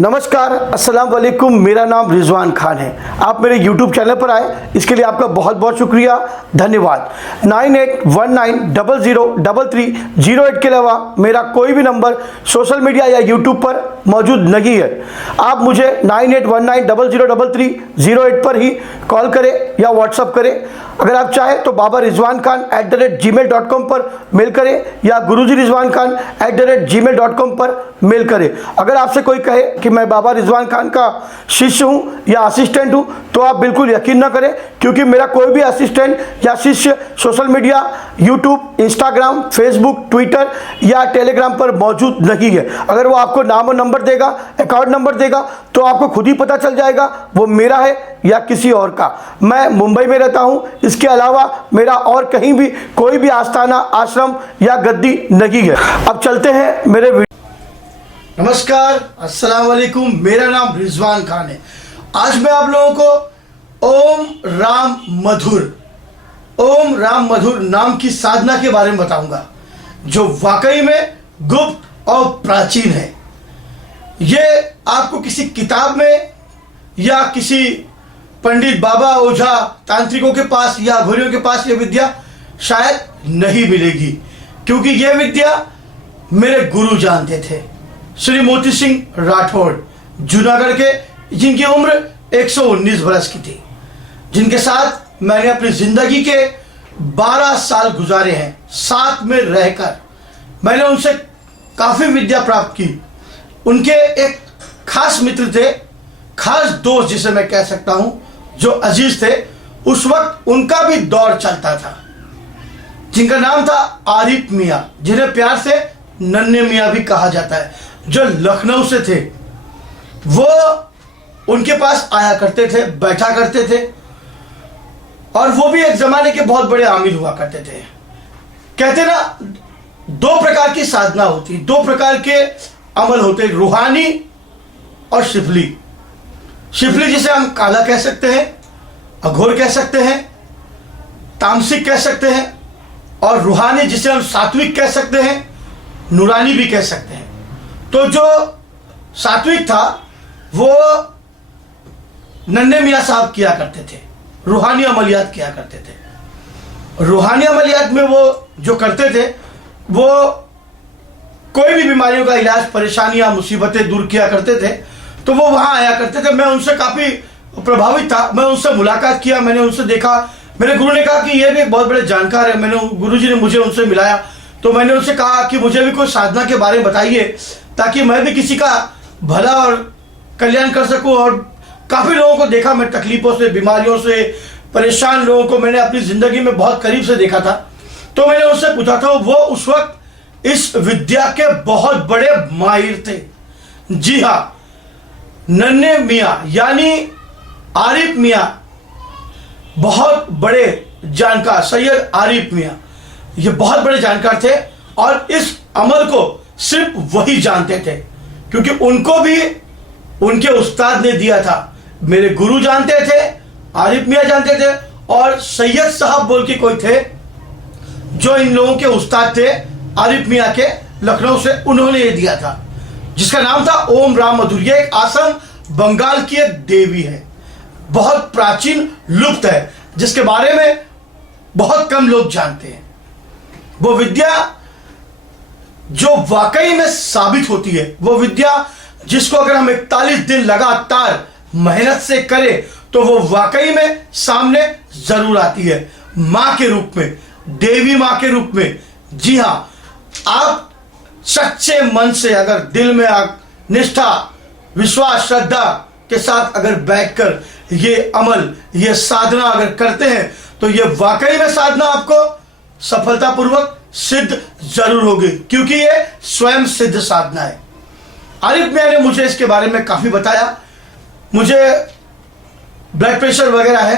नमस्कार, अस्सलाम वालेकुम। मेरा नाम रिजवान खान है। आप मेरे YouTube चैनल पर आए, इसके लिए आपका बहुत बहुत शुक्रिया, धन्यवाद। 9819003308 के अलावा मेरा कोई भी नंबर सोशल मीडिया या YouTube पर मौजूद नहीं है। आप मुझे 9819003308 पर ही कॉल करें या व्हाट्सअप करें। अगर आप चाहें तो babarizwanKhan@gmail.com पर मेल करें या guruji.rizwanKhan@gmail.com पर मेल करें। अगर आपसे कोई कहे कि मैं बाबा रिजवान खान का शिष्य हूं या असिस्टेंट हूं तो आप बिल्कुल यकीन ना करें, क्योंकि मेरा कोई भी असिस्टेंट या शिष्य social media, YouTube, Instagram, Facebook, Twitter या टेलीग्राम पर मौजूद नहीं है। अगर वो आपको नाम और नंबर देगा, अकाउंट नंबर देगा, तो आपको खुद ही पता चल जाएगा वो मेरा है या किसी और का। मैं मुंबई में रहता हूं, इसके अलावा मेरा और कहीं भी कोई भी आस्थाना, आश्रम या गद्दी नहीं है। अब चलते हैं मेरे वीडियो। नमस्कार, अस्सलाम वालेकुम। मेरा नाम रिजवान खान है। आज मैं आप लोगों को ओम राम मधुर नाम की साधना के बारे में बताऊंगा, जो वाकई में गुप्त और प्राचीन है। ये आपको किसी किताब में या किसी पंडित, बाबा, ओझा, तांत्रिकों के पास या अघोरियों के पास ये विद्या शायद नहीं मिलेगी, क्योंकि ये विद्या मेरे गुरु जानते थे, श्री मोती सिंह राठौड़, जूनागढ़ के, जिनकी उम्र 119 बरस की थी, जिनके साथ मैंने अपनी जिंदगी के 12 साल गुजारे हैं। साथ में रहकर मैंने उनसे काफी विद्या प्राप्त की। उनके एक खास मित्र थे, खास दोस्त जिसे मैं कह सकता हूं, जो अजीज थे। उस वक्त उनका भी दौर चलता था, जिनका नाम था आरिफ मियां, जिन्हें प्यार से नन्हे मियां भी कहा जाता है, जो लखनऊ से थे। वो उनके पास आया करते थे, बैठा करते थे, और वो भी एक जमाने के बहुत बड़े आमिल हुआ करते थे। कहते ना, दो प्रकार की साधना होती, दो प्रकार के अमल होते, रूहानी और शिफली। शिफली जिसे हम काला कह सकते हैं, अघोर कह सकते हैं, तामसिक कह सकते हैं, और रूहानी जिसे हम सात्विक कह सकते हैं, नूरानी भी कह सकते हैं। तो जो सात्विक था वो नन्हे मियां साहब किया करते थे, रूहानी अमलियात किया करते थे। रूहानी अमलियात में वो जो करते थे, वो कोई भी बीमारियों का इलाज, परेशानियां, मुसीबतें दूर किया करते थे। तो वो वहां आया करते थे। मैं उनसे काफी प्रभावित था। मैं उनसे मुलाकात किया, मैंने उनसे देखा। मेरे गुरु ने कहा कि ये भी एक बहुत बड़े जानकार है। गुरुजी ने मुझे उनसे मिलाया, तो मैंने उनसे कहा कि मुझे भी कोई साधना के बारे में बताइए, ताकि मैं भी किसी का भला और कल्याण कर सकूं। और काफी लोगों को देखा, मैं तकलीफों से, बीमारियों से परेशान लोगों को मैंने अपनी जिंदगी में बहुत करीब से देखा था। तो मैंने उनसे पूछा था, वो उस वक्त इस विद्या के बहुत बड़े माहिर थे। जी हाँ, नन्हे मियां यानी आरिफ मियां, बहुत बड़े जानकार, सैयद आरिफ मियां, ये बहुत बड़े जानकार थे। और इस अमल को सिर्फ वही जानते थे, क्योंकि उनको भी उनके उस्ताद ने दिया था। मेरे गुरु जानते थे, आरिफ मियां जानते थे, और सैयद साहब बोल के कोई थे जो इन लोगों के उस्ताद थे, आरिफ मियां के, लखनऊ से। उन्होंने ये दिया था, जिसका नाम था ओम राम मधुर। ये एक आसन बंगाल की एक देवी है, बहुत प्राचीन, लुप्त है, जिसके बारे में बहुत कम लोग जानते हैं। वो विद्या जो वाकई में साबित होती है, वो विद्या जिसको अगर हम 41 दिन लगातार मेहनत से करें तो वो वाकई में सामने जरूर आती है, मां के रूप में, देवी मां के रूप में। जी हां, आप सच्चे मन से अगर दिल में निष्ठा, विश्वास, श्रद्धा के साथ अगर बैठकर ये अमल, ये साधना अगर करते हैं, तो ये वाकई में साधना आपको सफलतापूर्वक सिद्ध जरूर होगी, क्योंकि ये स्वयं सिद्ध साधना है। आरिफ मियां ने मुझे इसके बारे में काफी बताया। मुझे ब्लड प्रेशर वगैरह है,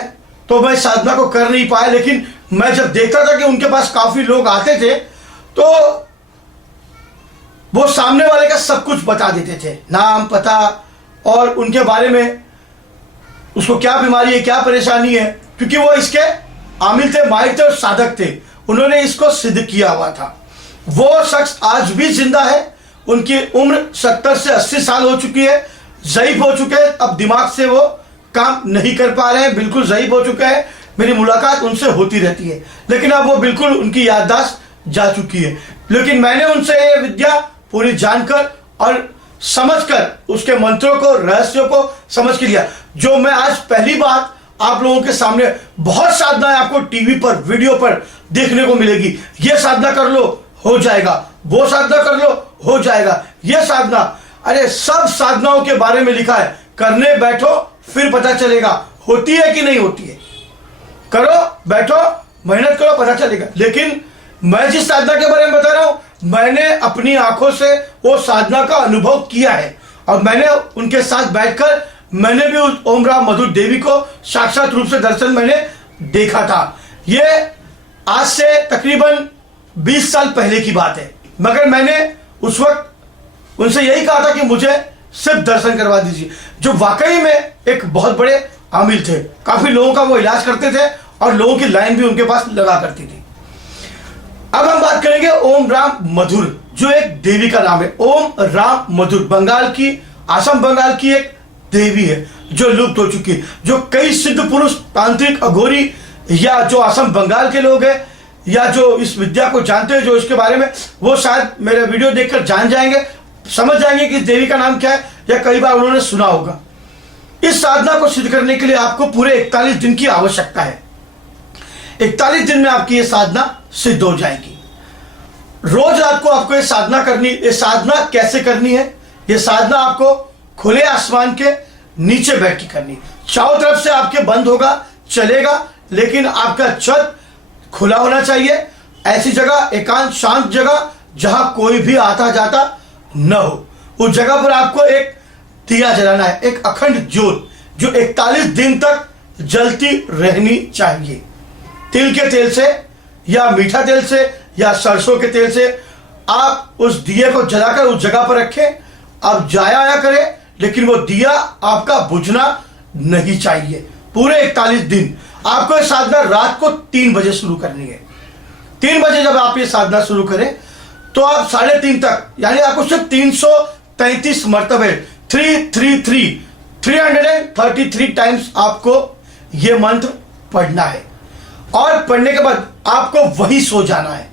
तो मैं साधना को कर नहीं पाया, लेकिन मैं जब देखता था कि उनके पास काफी लोग आते थे, तो वो सामने वाले का सब कुछ बता देते थे, नाम, पता, और उनके बारे में, उसको क्या बीमारी है, क्या परेशानी है, क्योंकि वो इसके आमिल थे, माहिर थे और साधक थे। उन्होंने इसको सिद्ध किया हुआ था। वो शख्स आज भी जिंदा है। उनकी उम्र 70 से 80 साल हो चुकी है, ज़ईफ हो चुके हैं, अब दिमाग से वो काम नहीं कर पा रहे हैं, बिल्कुल ज़ईफ हो चुके हैं। मेरी मुलाकात उनसे होती रहती है, लेकिन अब वो बिल्कुल उनकी याददाश्त जा चुकी है। लेकिन मैंने उनसे ये विद्या पूरी जानकर और समझकर उसके मंत्रों को, रहस्यों को समझ के लिया। जो मैं आज पहली बात आप लोगों के सामने, बहुत साधनाएं आपको टीवी पर, वीडियो पर देखने को मिलेगी। ये साधना कर लो हो जाएगा, वो साधना कर लो हो जाएगा, ये साधना, अरे सब साधनाओं के बारे में लिखा है। करने बैठो फिर पता चलेगा होती है कि नहीं होती है। करो, बैठो, मेहनत करो, पता चलेगा। लेकिन मैं जिस साधना के बारे में बता रहा हूं, मैंने अपनी आंखों से वो साधना का अनुभव किया है और मैंने उनके साथ बैठकर मैंने भी उस ओम राम मधुर देवी को साक्षात रूप से दर्शन मैंने देखा था। ये आज से तकरीबन 20 साल पहले की बात है, मगर मैंने उस वक्त उनसे यही कहा था कि मुझे सिर्फ दर्शन करवा दीजिए, जो वाकई में एक बहुत बड़े आमिल थे। काफी लोगों का वो इलाज करते थे और लोगों की लाइन भी उनके पास लगा करती थी। अब हम बात करेंगे ओम राम मधुर, जो एक देवी का नाम है। ओम राम मधुर बंगाल की, असम बंगाल की एक देवी है जो लुप्त हो चुकी है। जो कई सिद्ध पुरुष, तांत्रिक, अघोरी या जो असम बंगाल के लोग हैं या जो इस विद्या को जानते हैं, जो इसके बारे में, वो शायद मेरे वीडियो देखकर जान जाएंगे, समझ जाएंगे कि इस देवी का नाम क्या है, या कई बार उन्होंने सुना होगा। इस साधना को सिद्ध करने के लिए आपको पूरे 41 दिन की आवश्यकता है। 41 दिन में आपकी ये साधना सिद्ध हो जाएगी। रोज रात को आपको ये साधना करनी। ये साधना कैसे करनी है? ये साधना आपको खुले आसमान के नीचे बैठ के करनी। चारों तरफ से आपके बंद होगा, चलेगा, लेकिन आपका छत खुला होना चाहिए। ऐसी जगह, एकांत शांत जगह जहां कोई भी आता जाता न हो, उस जगह पर आपको एक दिया जलाना है, एक अखंड ज्योत जो 41 दिन तक जलती रहनी चाहिए। तिल के तेल से या मीठा तेल से या सरसों के तेल से आप उस दिए को जलाकर उस जगह पर रखें। आप जाया आया करें, लेकिन वो दिया आपका बुझना नहीं चाहिए पूरे 41 दिन। आपको ये साधना रात को 3 बजे शुरू करनी है। 3 बजे जब आप ये साधना शुरू करें तो आप 3:30 तक, यानी आपको सिर्फ 333 मरतबे 333 टाइम्स आपको ये मंत्र पढ़ना है। और पढ़ने के बाद आपको वही सो जाना है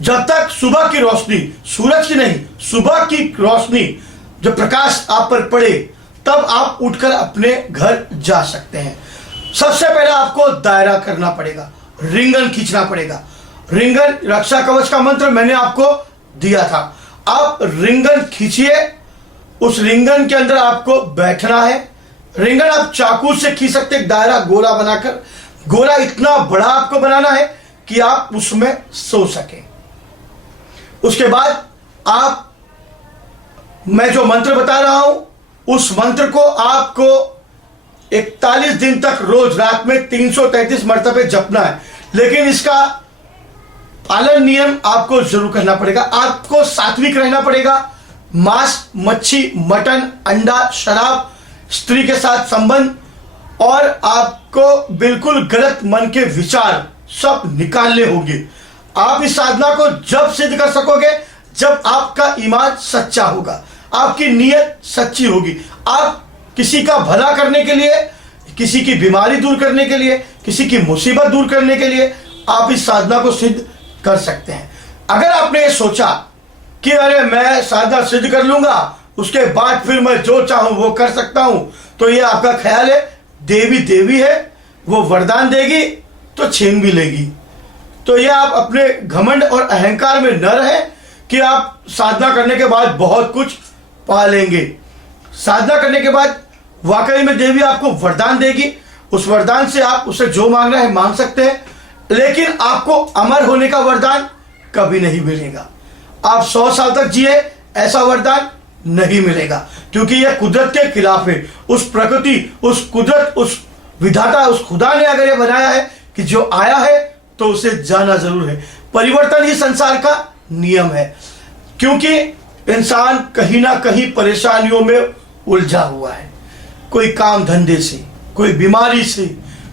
जब तक सुबह की रोशनी, सूरज की नहीं, सुबह की रोशनी, जो प्रकाश आप पर पड़े, तब आप उठकर अपने घर जा सकते हैं। सबसे पहले आपको दायरा करना पड़ेगा, रिंगन खींचना पड़ेगा। रिंगन रक्षा कवच का मंत्र मैंने आपको दिया था। आप रिंगन खींचिए, उस रिंगन के अंदर आपको बैठना है। रिंगन आप चाकू से खींच सकते, एक दायरा गोला बनाकर। गोला इतना बड़ा आपको बनाना है कि आप उसमें सो सके। उसके बाद आप, मैं जो मंत्र बता रहा हूं, उस मंत्र को आपको 41 दिन तक रोज रात में 333 मरतबे जपना है। लेकिन इसका पालन नियम आपको जरूर करना पड़ेगा। आपको सात्विक रहना पड़ेगा। मांस, मच्छी, मटन, अंडा, शराब, स्त्री के साथ संबंध, और आपको बिल्कुल गलत मन के विचार सब निकालने होंगे। आप इस साधना को जब सिद्ध कर सकोगे जब आपका ईमान सच्चा होगा, आपकी नीयत सच्ची होगी। आप किसी का भला करने के लिए, किसी की बीमारी दूर करने के लिए, किसी की मुसीबत दूर करने के लिए आप इस साधना को सिद्ध कर सकते हैं। अगर आपने ये सोचा कि अरे मैं साधना सिद्ध कर लूंगा, उसके बाद फिर मैं जो चाहूं वो कर सकता हूं, तो ये आपका ख्याल है। देवी देवी है, वो वरदान देगी तो छीन भी लेगी। तो ये आप अपने घमंड और अहंकार में न रहे कि आप साधना करने के बाद बहुत कुछ पा लेंगे। साधना करने के बाद वाकई में देवी आपको वरदान देगी। उस वरदान से आप उससे जो मांगना है मांग सकते हैं, लेकिन आपको अमर होने का वरदान कभी नहीं मिलेगा। आप 100 साल तक जिए, ऐसा वरदान नहीं मिलेगा, क्योंकि यह कुदरत के खिलाफ है। उस प्रकृति, उस कुदरत, उस विधाता, उस खुदा ने अगर ये बनाया है कि जो आया है तो उसे जाना जरूर है। परिवर्तन ही संसार का नियम है, क्योंकि इंसान कहीं ना कहीं परेशानियों में उलझा हुआ है। कोई काम धंधे से, कोई बीमारी से,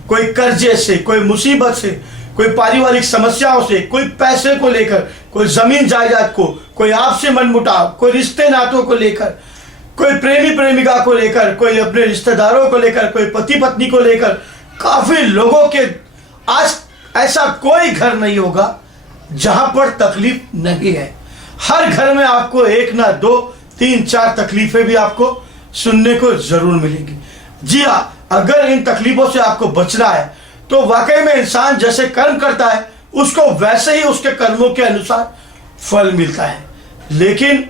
कोई कर्जे से, कोई मुसीबत से, कोई पारिवारिक समस्याओं से, कोई पैसे को लेकर, कोई जमीन जायदाद को, कोई आपसे मनमुटाव, कोई रिश्ते नातों को लेकर, कोई प्रेमी प्रेमिका को लेकर, कोई अपने रिश्तेदारों को लेकर, कोई पति पत्नी को लेकर, काफी लोगों के, आज ऐसा कोई घर नहीं होगा जहां पर तकलीफ नहीं है। हर घर में आपको एक ना दो, तीन, चार तकलीफें भी आपको सुनने को जरूर मिलेंगी। जी हाँ, अगर इन तकलीफों से आपको बचना है तो वाकई में इंसान जैसे कर्म करता है उसको वैसे ही उसके कर्मों के अनुसार फल मिलता है। लेकिन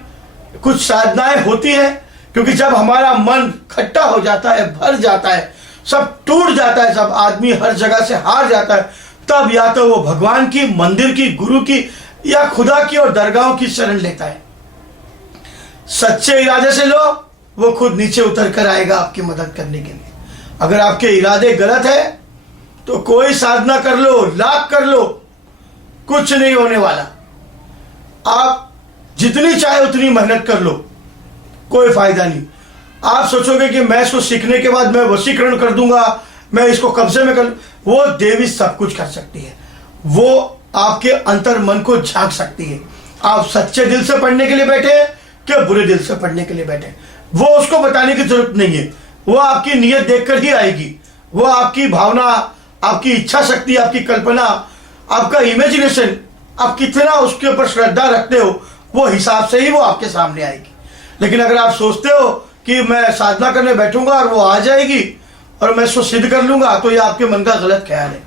कुछ साधनाएं होती हैं, क्योंकि जब हमारा मन खट्टा हो जाता है, भर जाता है, सब टूट जाता है, सब आदमी हर जगह से हार जाता है, तब या तो वो भगवान की, मंदिर की, गुरु की या खुदा की और दरगाहों की शरण लेता है। सच्चे इरादे से लो, वो खुद नीचे उतर कर आएगा आपकी मदद करने के लिए। अगर आपके इरादे गलत है तो कोई साधना कर लो, लाख कर लो, कुछ नहीं होने वाला। आप जितनी चाहे उतनी मेहनत कर लो, कोई फायदा नहीं। आप सोचोगे कि मैं इसको सीखने के बाद मैं वशीकरण कर दूंगा, मैं इसको कब्जे में कर, वो देवी सब कुछ कर सकती है। वो आपके अंतर मन को झांक सकती है। आप सच्चे दिल से पढ़ने के लिए बैठे हैं कि बुरे दिल से पढ़ने के लिए बैठे हैं, वो उसको बताने की जरूरत नहीं है। वो आपकी नीयत देखकर ही आएगी। वो आपकी भावना, आपकी इच्छा शक्ति, आपकी कल्पना, आपका इमेजिनेशन, आप कितना उसके ऊपर श्रद्धा रखते हो, वो हिसाब से ही वो आपके सामने आएगी। लेकिन अगर आप सोचते हो कि मैं साधना करने बैठूंगा और वो आ जाएगी और मैं इसको सिद्ध कर लूंगा, तो ये आपके मन का गलत ख्याल है।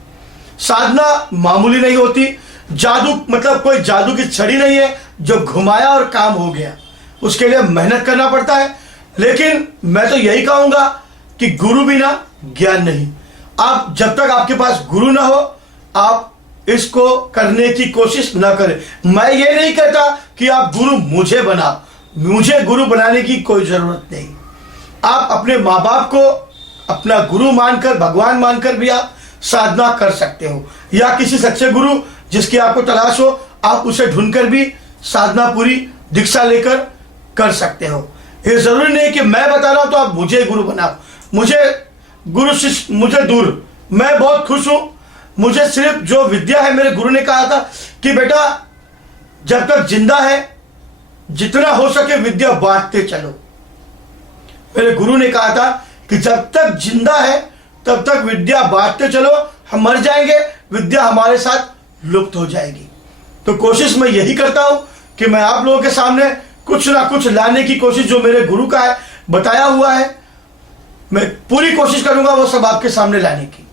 साधना मामूली नहीं होती। जादू मतलब कोई जादू की छड़ी नहीं है जो घुमाया और काम हो गया। उसके लिए मेहनत करना पड़ता है। लेकिन मैं तो यही कहूंगा कि गुरु बिना ज्ञान नहीं। आप जब तक आपके पास गुरु ना हो, आप इसको करने की कोशिश ना करें। मैं ये नहीं कहता कि आप गुरु मुझे बनाओ, मुझे गुरु बनाने की कोई जरूरत नहीं। आप अपने माँ बाप को अपना गुरु मानकर, भगवान मानकर भी आप साधना कर सकते हो, या किसी सच्चे गुरु जिसकी आपको तलाश हो, आप उसे ढूंढकर भी साधना पूरी दीक्षा लेकर कर सकते हो। ये जरूरी नहीं कि मैं बता रहा हूं तो आप मुझे गुरु बनाओ। मुझे गुरु शिष्य, मुझे दूर, मैं बहुत खुश हूं। मुझे सिर्फ जो विद्या है, मेरे गुरु ने कहा था कि बेटा जब तक जिंदा है जितना हो सके विद्या बांटते चलो। मेरे गुरु ने कहा था कि जब तक जिंदा है तब तक विद्या बांटते चलो, हम मर जाएंगे विद्या हमारे साथ लुप्त हो जाएगी। तो कोशिश मैं यही करता हूं कि मैं आप लोगों के सामने कुछ ना कुछ लाने की कोशिश, जो मेरे गुरु का है, बताया हुआ है, मैं पूरी कोशिश करूंगा वो सब आपके सामने लाने की।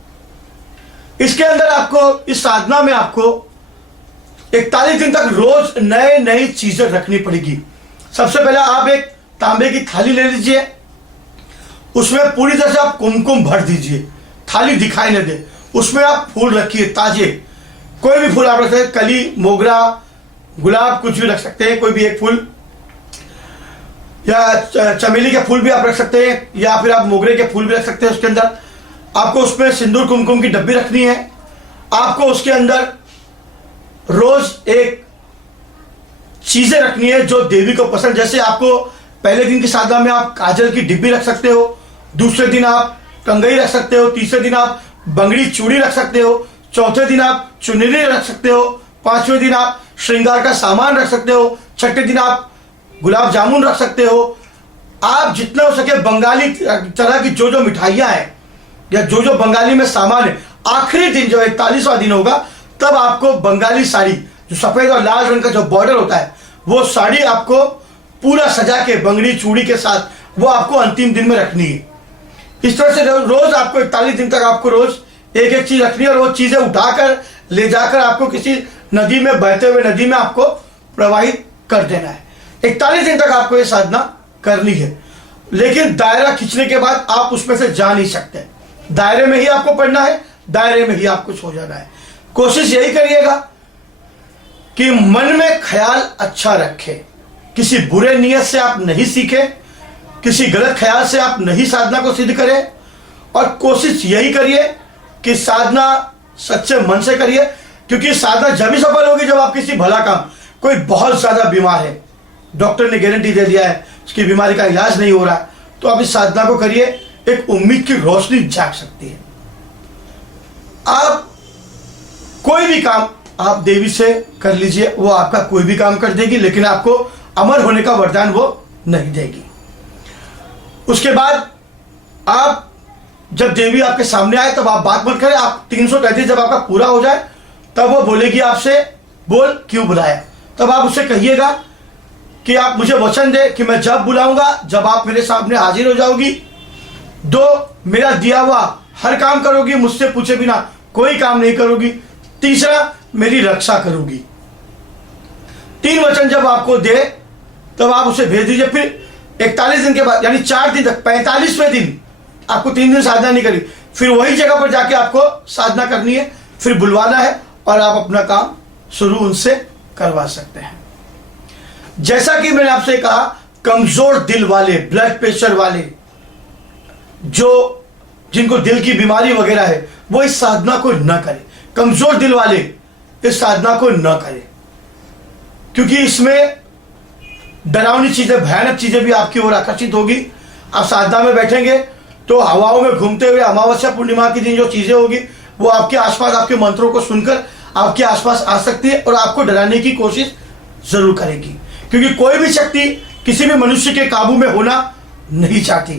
इसके अंदर आपको, इस साधना में आपको 41 दिन तक रोज नए नई चीजें रखनी पड़ेगी। सबसे पहले आप एक तांबे की थाली ले लीजिए, उसमें पूरी तरह से आप कुमकुम भर दीजिए, थाली दिखाई न दे। उसमें आप फूल रखिए ताजे, कोई भी फूल आप रख सकते हैं, कली, मोगरा, गुलाब, कुछ भी रख सकते हैं, कोई भी एक फूल, या चमेली के फूल भी आप रख सकते हैं, या फिर आप मोगरे के फूल भी रख सकते हैं। उसके अंदर आपको उसमें सिंदूर कुमकुम की डब्बी रखनी है। आपको उसके अंदर रोज एक चीजें रखनी है जो देवी को पसंद। जैसे आपको पहले दिन की साधना में आप काजल की डिब्बी रख सकते हो, दूसरे दिन आप कंगई रख सकते हो, तीसरे दिन आप बंगड़ी चूड़ी रख सकते हो, चौथे दिन आप चुनरी रख सकते हो, पांचवें दिन आप श्रृंगार का सामान रख सकते हो, छठे दिन आप गुलाब जामुन रख सकते हो। आप जितना हो सके बंगाली तरह की जो जो मिठाइयां हैं या जो जो बंगाली में सामान है, आखिरी दिन जो 41वां दिन होगा तब आपको बंगाली साड़ी, जो सफेद और लाल रंग का जो बॉर्डर होता है, वो साड़ी आपको पूरा सजा के बंगड़ी चूड़ी के साथ वो आपको अंतिम दिन में रखनी है। इस तरह से रोज आपको 41 दिन तक आपको रोज एक एक चीज रखनी है, और वो चीजें उठाकर ले जाकर आपको किसी नदी में, बहते हुए नदी में आपको प्रवाहित कर देना है। 41 दिन तक आपको ये साधना करनी है। लेकिन दायरा खींचने के बाद आप उसमें से जा नहीं सकते। दायरे में ही आपको पढ़ना है, दायरे में ही आपको सो जाना है। कोशिश यही करिएगा कि मन में ख्याल अच्छा रखे, किसी बुरे नियत से आप नहीं सीखे, किसी गलत ख्याल से आप नहीं साधना को सिद्ध करें। और कोशिश यही करिए कि साधना सच्चे मन से करिए, क्योंकि साधना जब ही सफल होगी जब आप किसी भला काम, कोई बहुत ज्यादा बीमार है, डॉक्टर ने गारंटी दे दिया है उसकी बीमारी का इलाज नहीं हो रहा, तो आप इस साधना को करिए, एक उम्मीद की रोशनी जाग सकती है। आप कोई भी काम आप देवी से कर लीजिए, वो आपका कोई भी काम कर देगी, लेकिन आपको अमर होने का वरदान वो नहीं देगी। उसके बाद आप जब देवी आपके सामने आए तब आप बात मत करें। आप 333 जब आपका पूरा हो जाए तब वो बोलेगी आपसे, बोल क्यों बुलाया। तब आप उससे कहिएगा कि आप मुझे वचन दे कि मैं जब बुलाऊंगा, जब आप मेरे सामने हाजिर हो जाओगी, 2 मेरा दिया हुआ हर काम करोगी, मुझसे पूछे बिना कोई काम नहीं करोगी, 3 मेरी रक्षा करोगी। 3 वचन जब आपको दे तब आप उसे भेज दीजिए। फिर 41 दिन के बाद यानी 4 दिन तक, 45वें दिन आपको 3 दिन साधना नहीं करी, फिर वही जगह पर जाके आपको साधना करनी है, फिर बुलवाना है और आप अपना काम शुरू उनसे करवा सकते हैं। जैसा कि मैंने आपसे कहा, कमजोर दिल वाले, ब्लड प्रेशर वाले, जो जिनको दिल की बीमारी वगैरह है, वो इस साधना को न करें। कमजोर दिल वाले इस साधना को न करें, क्योंकि इसमें डरावनी चीजें, भयानक चीजें भी आपकी ओर आकर्षित होगी। आप साधना में बैठेंगे तो हवाओं में घूमते हुए अमावस्या पूर्णिमा की दिन जो चीजें होगी वो आपके आसपास, आपके मंत्रों को सुनकर आपके आसपास आ सकती है और आपको डराने की कोशिश जरूर करेगी, क्योंकि कोई भी शक्ति किसी भी मनुष्य के काबू में होना नहीं चाहती।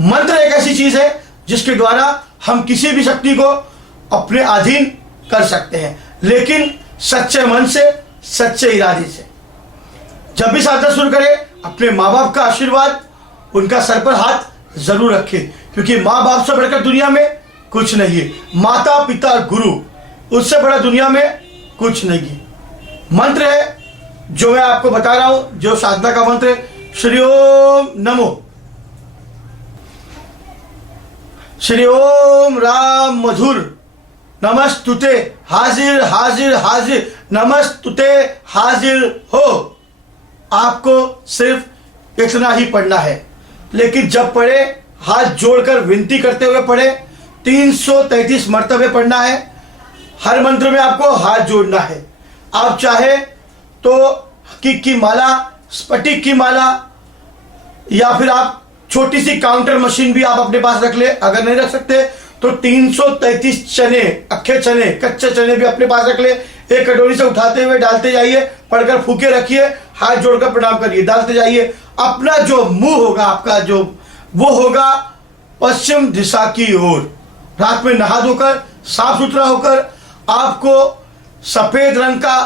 मंत्र एक ऐसी चीज है जिसके द्वारा हम किसी भी शक्ति को अपने अधीन कर सकते हैं, लेकिन सच्चे मन से, सच्चे इरादे से। जब भी साधना शुरू करें, अपने माँ बाप का आशीर्वाद, उनका सर पर हाथ जरूर रखें, क्योंकि माँ बाप से बढ़कर दुनिया में कुछ नहीं है। माता पिता गुरु, उससे बड़ा दुनिया में कुछ नहीं है। मंत्र है जो मैं आपको बता रहा हूं, जो साधना का मंत्र है, श्री ओम नमो, श्री ओम राम मधुर, नमस्तुते हाजिर हाजिर हाजिर, नमस्तुते हाजिर हो। आपको सिर्फ इतना ही पढ़ना है, लेकिन जब पढ़े हाथ जोड़कर विनती करते हुए पढ़े। 333 मर्तबे पढ़ना है। हर मंत्र में आपको हाथ जोड़ना है। आप चाहे तो हकीक की माला, स्फटिक की माला, या फिर आप छोटी सी काउंटर मशीन भी आप अपने पास रख ले। अगर नहीं रख सकते तो 333 चने, अक्खे चने, कच्चे चने भी अपने पास रख ले। एक कटोरी से उठाते हुए डालते जाइए, पढ़कर फूके रखिए, हाथ जोड़कर प्रणाम करिए, डालते जाइए। अपना जो मुंह होगा आपका, जो वो होगा पश्चिम दिशा की ओर। रात में नहा धोकर साफ सुथरा होकर आपको सफेद रंग का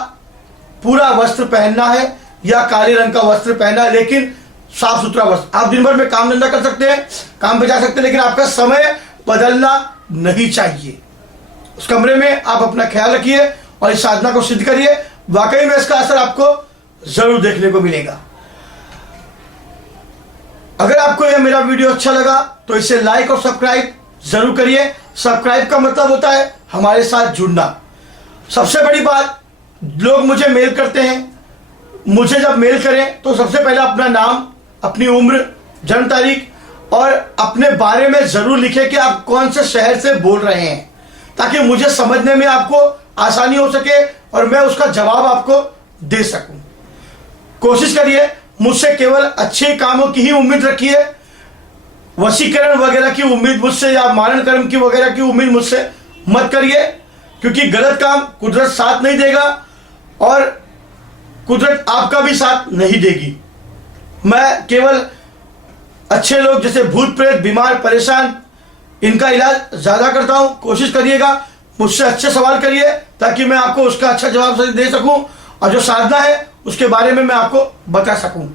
पूरा वस्त्र पहनना है या काले रंग का वस्त्र पहनना है, लेकिन साफ सुथरा वस्त्र। आप दिन भर में काम धंधा कर सकते हैं, काम पे जा सकते हैं, लेकिन आपका समय बदलना नहीं चाहिए। उस कमरे में आप अपना ख्याल रखिए और इस साधना को सिद्ध करिए। वाकई में इसका असर आपको जरूर देखने को मिलेगा। अगर आपको यह मेरा वीडियो अच्छा लगा तो इसे लाइक और सब्सक्राइब जरूर करिए। सब्सक्राइब का मतलब होता है हमारे साथ जुड़ना। सबसे बड़ी बात, लोग मुझे मेल करते हैं, मुझे जब मेल करें तो सबसे पहले अपना नाम, अपनी उम्र, जन्म तारीख और अपने बारे में जरूर लिखें कि आप कौन से शहर से बोल रहे हैं, ताकि मुझे समझने में आपको आसानी हो सके और मैं उसका जवाब आपको दे सकूं। कोशिश करिए, मुझसे केवल अच्छे कामों की ही उम्मीद रखिए। वशीकरण वगैरह की उम्मीद मुझसे या मारण कर्म की वगैरह की उम्मीद मुझसे मत करिए, क्योंकि गलत काम कुदरत साथ नहीं देगा और कुदरत आपका भी साथ नहीं देगी। मैं केवल अच्छे लोग जैसे भूत प्रेत, बीमार, परेशान, इनका इलाज ज्यादा करता हूं। कोशिश करिएगा, मुझसे अच्छे सवाल करिए ताकि मैं आपको उसका अच्छा जवाब दे सकूं और जो साधना है उसके बारे में मैं आपको बता सकूं।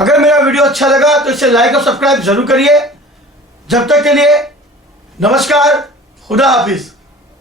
अगर मेरा वीडियो अच्छा लगा तो इसे लाइक और सब्सक्राइब जरूर करिए। जब तक के लिए नमस्कार, खुदा हाफिज।